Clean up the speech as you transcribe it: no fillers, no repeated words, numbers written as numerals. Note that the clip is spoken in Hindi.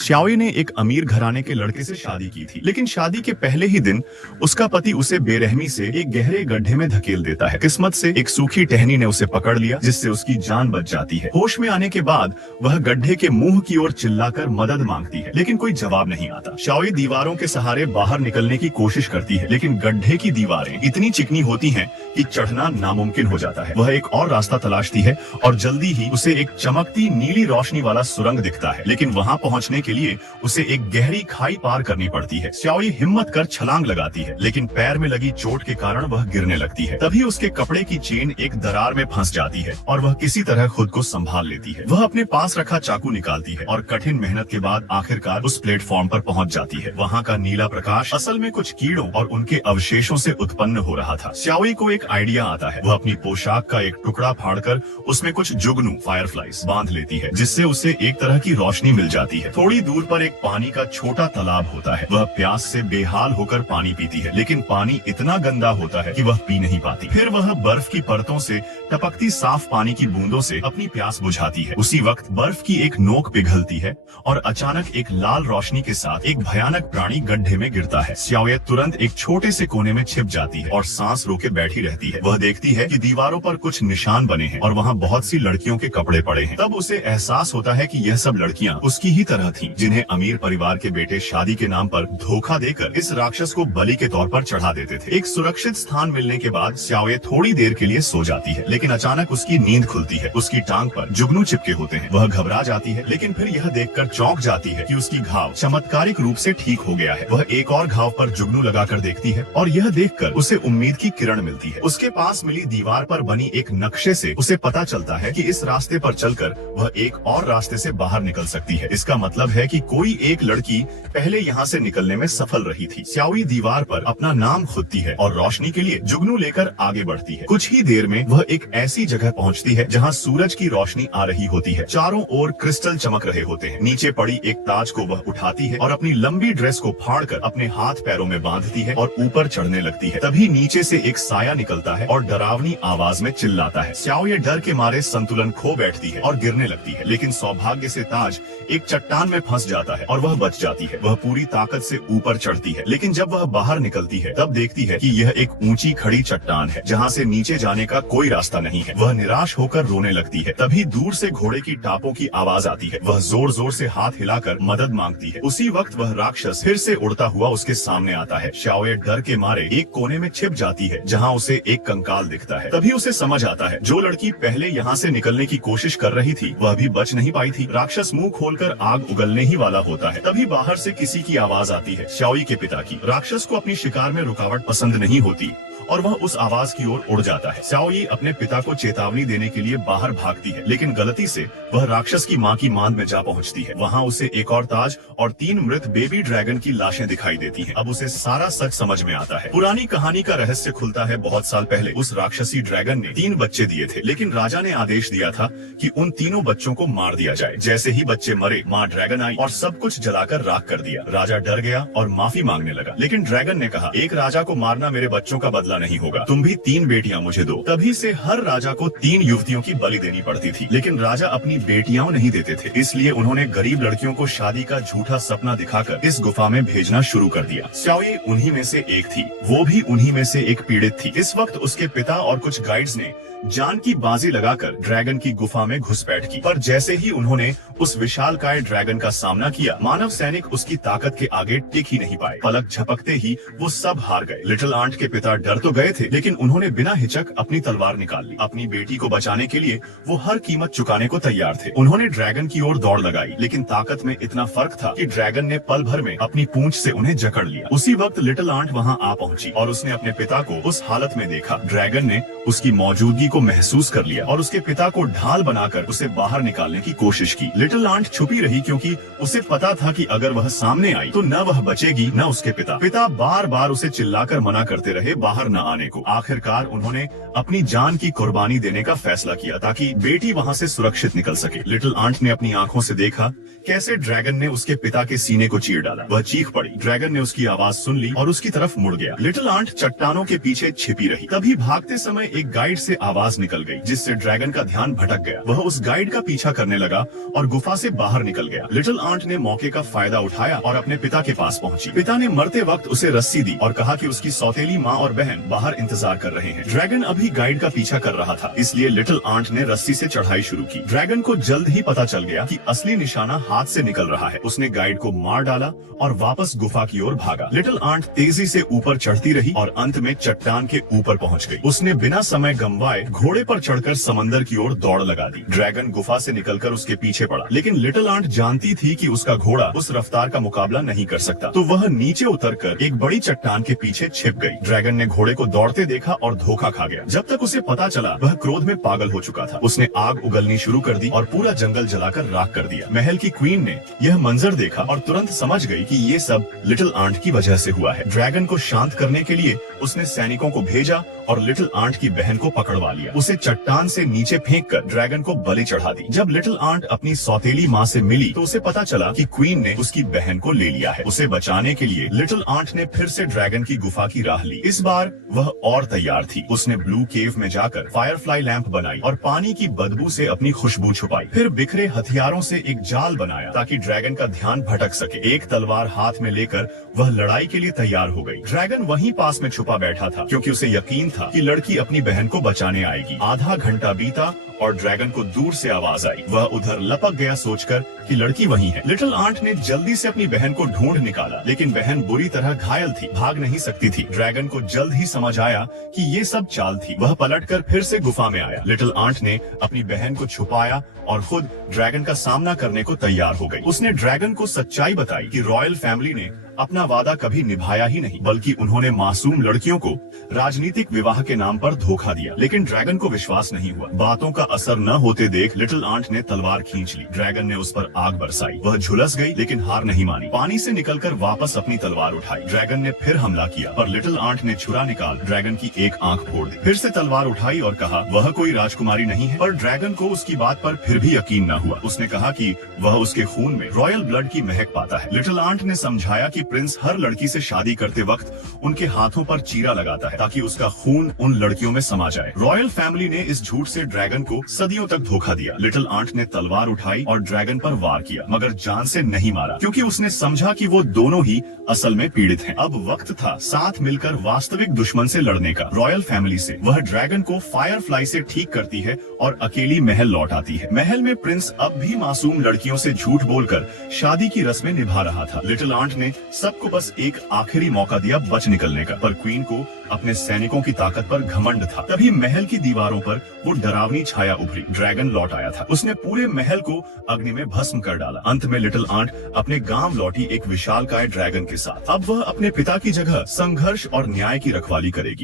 श्याओई ने एक अमीर घराने के लड़के से शादी की थी, लेकिन शादी के पहले ही दिन उसका पति उसे बेरहमी से एक गहरे गड्ढे में धकेल देता है। किस्मत से एक सूखी टहनी ने उसे पकड़ लिया, जिससे उसकी जान बच जाती है। होश में आने के बाद वह गड्ढे के मुंह की ओर चिल्लाकर मदद मांगती है, लेकिन कोई जवाब नहीं आता। श्याओई दीवारों के सहारे बाहर निकलने की कोशिश करती है, लेकिन गड्ढे की दीवारें इतनी चिकनी होती हैं कि चढ़ना नामुमकिन हो जाता है। वह एक और रास्ता तलाशती है और जल्दी ही उसे एक चमकती नीली रोशनी वाला सुरंग दिखता है, लेकिन वहां पहुंचने के लिए उसे एक गहरी खाई पार करनी पड़ती है। श्याओई हिम्मत कर छलांग लगाती है, लेकिन पैर में लगी चोट के कारण वह गिरने लगती है। तभी उसके कपड़े की चेन एक दरार में फंस जाती है और वह किसी तरह खुद को संभाल लेती है। वह अपने पास रखा चाकू निकालती है और कठिन मेहनत के बाद आखिरकार उस प्लेटफॉर्म पर पहुंच जाती है। वहां का नीला प्रकाश असल में कुछ कीड़ों और उनके अवशेषों से उत्पन्न हो रहा था। श्याओई को एक आइडिया आता है। वह अपनी पोशाक का एक टुकड़ा फाड़कर उसमें कुछ जुगनू फायरफ्लाइज बांध लेती है, जिससे उसे एक तरह की रोशनी मिल जाती है। थोड़ी दूर पर एक पानी का छोटा तालाब होता है। वह प्यास से बेहाल होकर पानी पीती है, लेकिन पानी इतना गंदा होता है कि वह पी नहीं पाती। फिर वह बर्फ की परतों से टपकती साफ पानी की बूंदों से अपनी प्यास बुझाती है। उसी वक्त बर्फ की एक नोक पिघलती है और अचानक एक लाल रोशनी के साथ एक भयानक प्राणी गड्ढे में गिरता है। श्याओई तुरंत एक छोटे से कोने में छिप जाती है और सांस रोके बैठी रहती है। वह देखती है कि दीवारों पर कुछ निशान बने हैं और वहाँ बहुत सी लड़कियों के कपड़े पड़े हैं। तब उसे एहसास होता है कि यह सब लड़कियाँ उसकी ही तरह थीं, जिन्हें अमीर परिवार के बेटे शादी के नाम पर धोखा देकर इस राक्षस को बलि के तौर पर चढ़ा देते थे। एक सुरक्षित स्थान मिलने के बाद श्याओई थोड़ी देर के लिए सो जाती है, लेकिन अचानक उसकी नींद खुलती है। उसकी टांग पर जुगनू चिपके होते हैं। वह घबरा जाती है, लेकिन फिर यह देखकर चौंक जाती है कि उसकी घाव चमत्कारिक रूप से ठीक हो गया है। वह एक और घाव पर जुगनू लगाकर देखती है और यह देखकर उसे उम्मीद की किरण मिलती है। उसके पास मिली दीवार पर बनी एक नक्शे से उसे पता चलता है कि इस रास्ते पर चलकर वह एक और रास्ते से बाहर निकल सकती है। इसका मतलब है कि कोई एक लड़की पहले यहाँ से निकलने में सफल रही थी। श्याओई दीवार पर अपना नाम खोदती है और रोशनी के लिए जुगनू लेकर आगे बढ़ती है। कुछ ही देर में वह एक ऐसी जगह पहुँचती है जहाँ सूरज की रोशनी आ रही होती है। चारों ओर क्रिस्टल चमक रहे होते हैं। नीचे पड़ी एक ताज को वह उठाती है और अपनी लंबी ड्रेस को फाड़कर अपने हाथ पैरों में बांधती है और ऊपर चढ़ने लगती है। तभी नीचे से एक साया निकलता है और डरावनी आवाज में चिल्लाता है। श्याओई डर के मारे संतुलन खो बैठती है और गिरने लगती है, लेकिन सौभाग्य से ताज एक चट्टान में फंस जाता है और वह बच जाती है। वह पूरी ताकत से ऊपर चढ़ती है, लेकिन जब वह बाहर निकलती है तब देखती है कि यह एक ऊंची खड़ी चट्टान है, जहां से नीचे जाने का कोई रास्ता नहीं है। वह निराश होकर रोने लगती है। तभी दूर से घोड़े की टापों की आवाज आती है। वह जोर जोर से हाथ हिलाकर मदद मांगती है। उसी वक्त वह राक्षस फिर से उड़ता हुआ उसके सामने आता है। श्याओई डर के मारे एक कोने में छिप जाती है, जहाँ उसे एक कंकाल दिखता है। तभी उसे समझ आता है, जो लड़की पहले यहाँ से निकलने की कोशिश कर रही थी वह भी बच नहीं पाई थी। राक्षस मुंह खोलकर आग उगलने ही वाला होता है। तभी बाहर से किसी की आवाज आती है, श्याओई के पिता की। राक्षस को अपनी शिकार में रुकावट पसंद नहीं होती और वह उस आवाज की ओर उड़ जाता है। श्याओई अपने पिता को चेतावनी देने के लिए बाहर भागती है, लेकिन गलती से वह राक्षस की मां की मांद में जा पहुंचती है। वहां उसे एक और ताज और 3 मृत बेबी ड्रैगन की लाशें दिखाई देती हैं। अब उसे सारा सच समझ में आता है। पुरानी कहानी का रहस्य खुलता है। बहुत साल पहले उस राक्षसी ड्रैगन ने 3 बच्चे दिए थे, लेकिन राजा ने आदेश दिया था कि उन तीनों बच्चों को मार दिया जाए। जैसे ही बच्चे मरे, माँ ड्रैगन आई और सब कुछ जलाकर राख कर दिया। राजा डर गया और माफी मांगने लगा, लेकिन ड्रैगन ने कहा, एक राजा को मारना मेरे बच्चों का बदला नहीं होगा, तुम भी 3 बेटियां मुझे दो। तभी से हर राजा को 3 युवतियों की बलि देनी पड़ती थी, लेकिन राजा अपनी बेटियां नहीं देते थे। इसलिए उन्होंने गरीब लड़कियों को शादी का झूठा सपना दिखाकर इस गुफा में भेजना शुरू कर दिया। श्याओई उन्हीं में से एक थी। वो भी उन्हीं में से एक पीड़ित थी। इस वक्त उसके पिता और कुछ गाइड्स ने जान की बाजी लगाकर ड्रैगन की गुफा में घुसपैठ की, पर जैसे ही उन्होंने उस विशालकाय ड्रैगन का सामना किया, मानव सैनिक उसकी ताकत के आगे टिक ही नहीं पाए। पलक झपकते ही वो सब हार गए। लिटिल आंट के पिता डर तो गए थे, लेकिन उन्होंने बिना हिचक अपनी तलवार निकाल ली। अपनी बेटी को बचाने के लिए वो हर कीमत चुकाने को तैयार थे। उन्होंने ड्रैगन की ओर दौड़ लगाई, लेकिन ताकत में इतना फर्क था कि ड्रैगन ने पल भर में अपनी पूंछ से उन्हें जकड़ लिया। उसी वक्त लिटिल आंट वहाँ आ पहुंची और उसने अपने पिता को उस हालत में देखा। ड्रैगन ने उसकी मौजूदगी को महसूस कर लिया और उसके पिता को ढाल बनाकर उसे बाहर निकालने की कोशिश की। लिटिल आंट छुपी रही, क्योंकि उसे पता था कि अगर वह सामने आई तो न वह बचेगी न उसके पिता। पिता बार बार उसे चिल्लाकर मना करते रहे, बाहर न आने को। आखिरकार उन्होंने अपनी जान की कुर्बानी देने का फैसला किया ताकि बेटी वहां से सुरक्षित निकल सके। लिटिल आंट ने अपनी आंखों से देखा कैसे ड्रैगन ने उसके पिता के सीने को चीर डाला। वह चीख पड़ी। ड्रैगन ने उसकी आवाज सुन ली और उसकी तरफ मुड़ गया। लिटिल आंट चट्टानों के पीछे छिपी रही। तभी भागते समय एक गाइड से आवाज निकल गई जिससे ड्रैगन का ध्यान भटक गया। वह उस गाइड का पीछा करने लगा और गुफा से बाहर निकल गया। लिटिल आंट ने मौके का फायदा उठाया और अपने पिता के पास पहुंची। पिता ने मरते वक्त उसे रस्सी दी और कहा कि उसकी सौतेली माँ और बहन बाहर इंतजार कर रहे हैं। ड्रैगन अभी गाइड का पीछा कर रहा था, इसलिए लिटिल आंट ने रस्सी से चढ़ाई शुरू की। ड्रैगन को जल्द ही पता चल गया कि असली निशाना हाथ से निकल रहा है। उसने गाइड को मार डाला और वापस गुफा की ओर भागा। लिटिल आंट तेजी से ऊपर चढ़ती रही और अंत में चट्टान के ऊपर पहुंच गई। उसने बिना समय गंवाए घोड़े पर चढ़कर समंदर की ओर दौड़ लगा दी। ड्रैगन गुफा से निकलकर उसके पीछे पड़ा, लेकिन लिटिल आंट जानती थी कि उसका घोड़ा उस रफ्तार का मुकाबला नहीं कर सकता, तो वह नीचे उतरकर एक बड़ी चट्टान के पीछे छिप गई। ड्रैगन ने घोड़े को दौड़ते देखा और धोखा खा गया। जब तक उसे पता चला वह क्रोध में पागल हो चुका था। उसने आग उगलनी शुरू कर दी और पूरा जंगल जलाकर राख कर दिया। महल की क्वीन ने यह मंजर देखा और तुरंत समझ गई कि ये सब लिटिल आंट की वजह से हुआ है। ड्रैगन को शांत करने के लिए उसने सैनिकों को भेजा और लिटिल आंट की बहन को पकड़वा लिया। उसे चट्टान से नीचे फेंककर ड्रैगन को बलि चढ़ा दी। जब लिटिल आंट अपनी सौतेली माँ से मिली तो उसे पता चला कि क्वीन ने उसकी बहन को ले लिया है। उसे बचाने के लिए लिटिल आंट ने फिर से ड्रैगन की गुफा की राह ली। इस बार वह और तैयार थी। उसने ब्लू केव में जाकर फायरफ्लाई लैंप बनाई और पानी की बदबू से अपनी खुशबू छुपाई। फिर बिखरे हथियारों से एक जाल बनाया ताकि ड्रैगन का ध्यान भटक सके। एक तलवार हाथ में लेकर वह लड़ाई के लिए तैयार हो गई। ड्रैगन वहीं पास में छुपा बैठा था क्योंकि उसे यकीन था कि लड़की अपनी बहन को बचाने आएगी। आधा घंटा बीता और ड्रैगन को दूर से आवाज आई। वह उधर लपक गया सोचकर कि लड़की वहीं है। लिटिल आंट ने जल्दी से अपनी बहन को ढूंढ निकाला, लेकिन बहन बुरी तरह घायल थी, भाग नहीं सकती थी। ड्रैगन को जल्द ही समझ आया कि ये सब चाल थी। वह पलटकर फिर से गुफा में आया। लिटिल आंट ने अपनी बहन को छुपाया और खुद ड्रैगन का सामना करने को तैयार हो गई। उसने ड्रैगन को सच्चाई बताई कि रॉयल फैमिली ने अपना वादा कभी निभाया ही नहीं, बल्कि उन्होंने मासूम लड़कियों को राजनीतिक विवाह के नाम पर धोखा दिया। लेकिन ड्रैगन को विश्वास नहीं हुआ। बातों का असर न होते देख लिटिल आंट ने तलवार खींच ली। ड्रैगन ने उस पर आग बरसाई। वह झुलस गई लेकिन हार नहीं मानी। पानी से निकलकर वापस अपनी तलवार उठाई। ड्रैगन ने फिर हमला किया पर लिटिल आंट ने छुरा निकाल ड्रैगन की एक आंख फोड़ दी। फिर से तलवार उठाई और कहा वह कोई राजकुमारी नहीं है। पर ड्रैगन को उसकी बात पर फिर भी यकीन न हुआ। उसने कहा कि वह उसके खून में रॉयल ब्लड की महक पाता है। लिटिल आंट ने समझाया कि प्रिंस हर लड़की से शादी करते वक्त उनके हाथों पर चीरा लगाता है ताकि उसका खून उन लड़कियों में समा जाए। रॉयल फैमिली ने इस झूठ से ड्रैगन को सदियों तक धोखा दिया। लिटिल आंट ने तलवार उठाई और ड्रैगन पर वार किया, मगर जान से नहीं मारा क्योंकि उसने समझा कि वो दोनों ही असल में पीड़ित हैं। अब वक्त था साथ मिलकर वास्तविक दुश्मन से लड़ने का। रॉयल फैमिली से वह ड्रैगन को फायरफ्लाई से ठीक करती है और अकेली महल लौट आती है। महल में प्रिंस अब भी मासूम लड़कियों से झूठ बोलकर शादी की रस्में निभा रहा था। लिटिल आंट ने सबको बस एक आखिरी मौका दिया बच निकलने का, पर क्वीन को अपने सैनिकों की ताकत पर घमंड था। तभी महल की दीवारों पर वो डरावनी छाया उभरी। ड्रैगन लौट आया था। उसने पूरे महल को अग्नि में भस्म कर डाला। अंत में लिटिल आंट अपने गांव लौटी एक विशालकाय ड्रैगन के साथ। अब वह अपने पिता की जगह संघर्ष और न्याय की रखवाली करेगी।